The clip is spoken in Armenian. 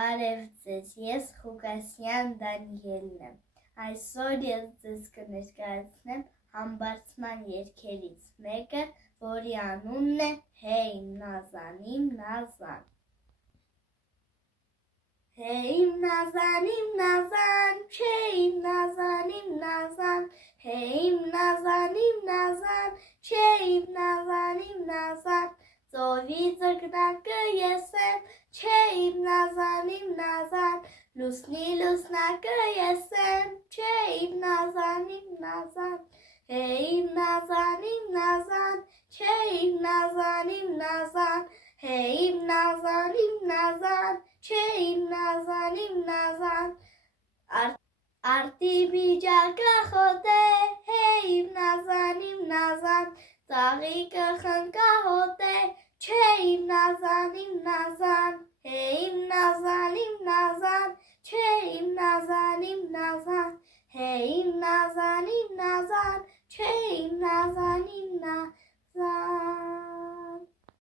Բարև ձեզ, ես Ղուկասյան Դանիելն եմ, այսօր ես ձեզ կներկայացնեմ համբարձման երգերից մեկը, որի անունն է Հեյ Նազանիմ Նազան։ Հեյ Նազանիմ Նազան, Չեյ Նազանիմ Նազան, Հեյ Նազանիմ Նազան, Չեյ Նազանիմ Նազան, Ծովի ձկնակը ես եմ, Չեյ Նազանիմ Նազան, Լուսնի լուսնակը ես եմ, Չեյ Նազանիմ Նազան, Հեյ Նազանիմ Նազան, Չեյ Նազանիմ Նազան, Հեյ Նազանիմ Նազան, Չեյ Նազանիմ Նազան, Արտի միջակը խոտ է, Հեյ Նազանիմ Նազան, Ծաղիկը խնկահոտ է, Չեյ Նազանիմ Նազան, Հեյ Նազանիմ Նազան, Չեյ Նազանիմ Նազան, Հեյ Նազանիմ Նազան, Չեյ Նազանիմ